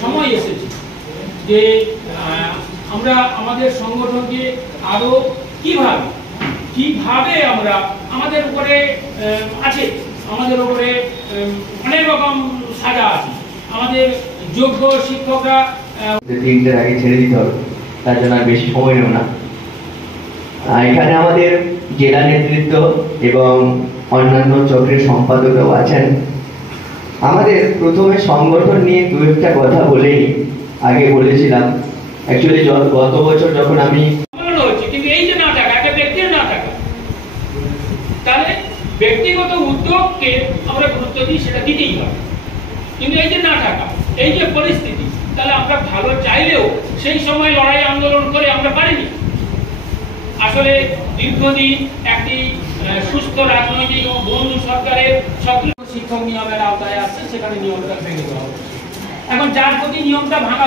সময় এসেছে যে আমরা আমাদের সংগঠনকে আরো কিভাবে আমরা আমাদের উপরে আছে, আমাদের উপরে অনেক রকম সাজা আছে। আমাদের যোগ্য শিক্ষকরা 3টার আগে ছেড়ে দিতে হবে, তার জন্য আর বেশি সময় নেব না। এখানে আমাদের জেলা নেতৃত্ব এবং অন্যান্য চক্রের সম্পাদকরাও আছেন। আমাদের প্রথমে সংগঠন নিয়ে দু একটা কথা বলেই আগে বলেছিলাম। অ্যাকচুয়ালি গত বছর যখন আমি কিন্তু এই যে না টাকা, একটা ব্যক্তির না টাকা, তাহলে ব্যক্তিগত উদ্যোগকে আমরা গুরুত্ব দিই, সেটা দিতেই হবে। কিন্তু এই যে না টাকা, এই যে পরিস্থিতি, তাহলে আমরা ভালো চাইলেও সেই সময় লড়াই আন্দোলন করে আমরা পারিনি। আসলে দীর্ঘদিন একটি সুস্থ রাজনৈতিক ও বন্ধু সরকারের সক্রিয় শিক্ষক নিয়মের আওতায় আসছে, সেখানে নিয়মটা ভেঙে দেওয়া হচ্ছে। এখন যার প্রতি নিয়মটা ভাঙা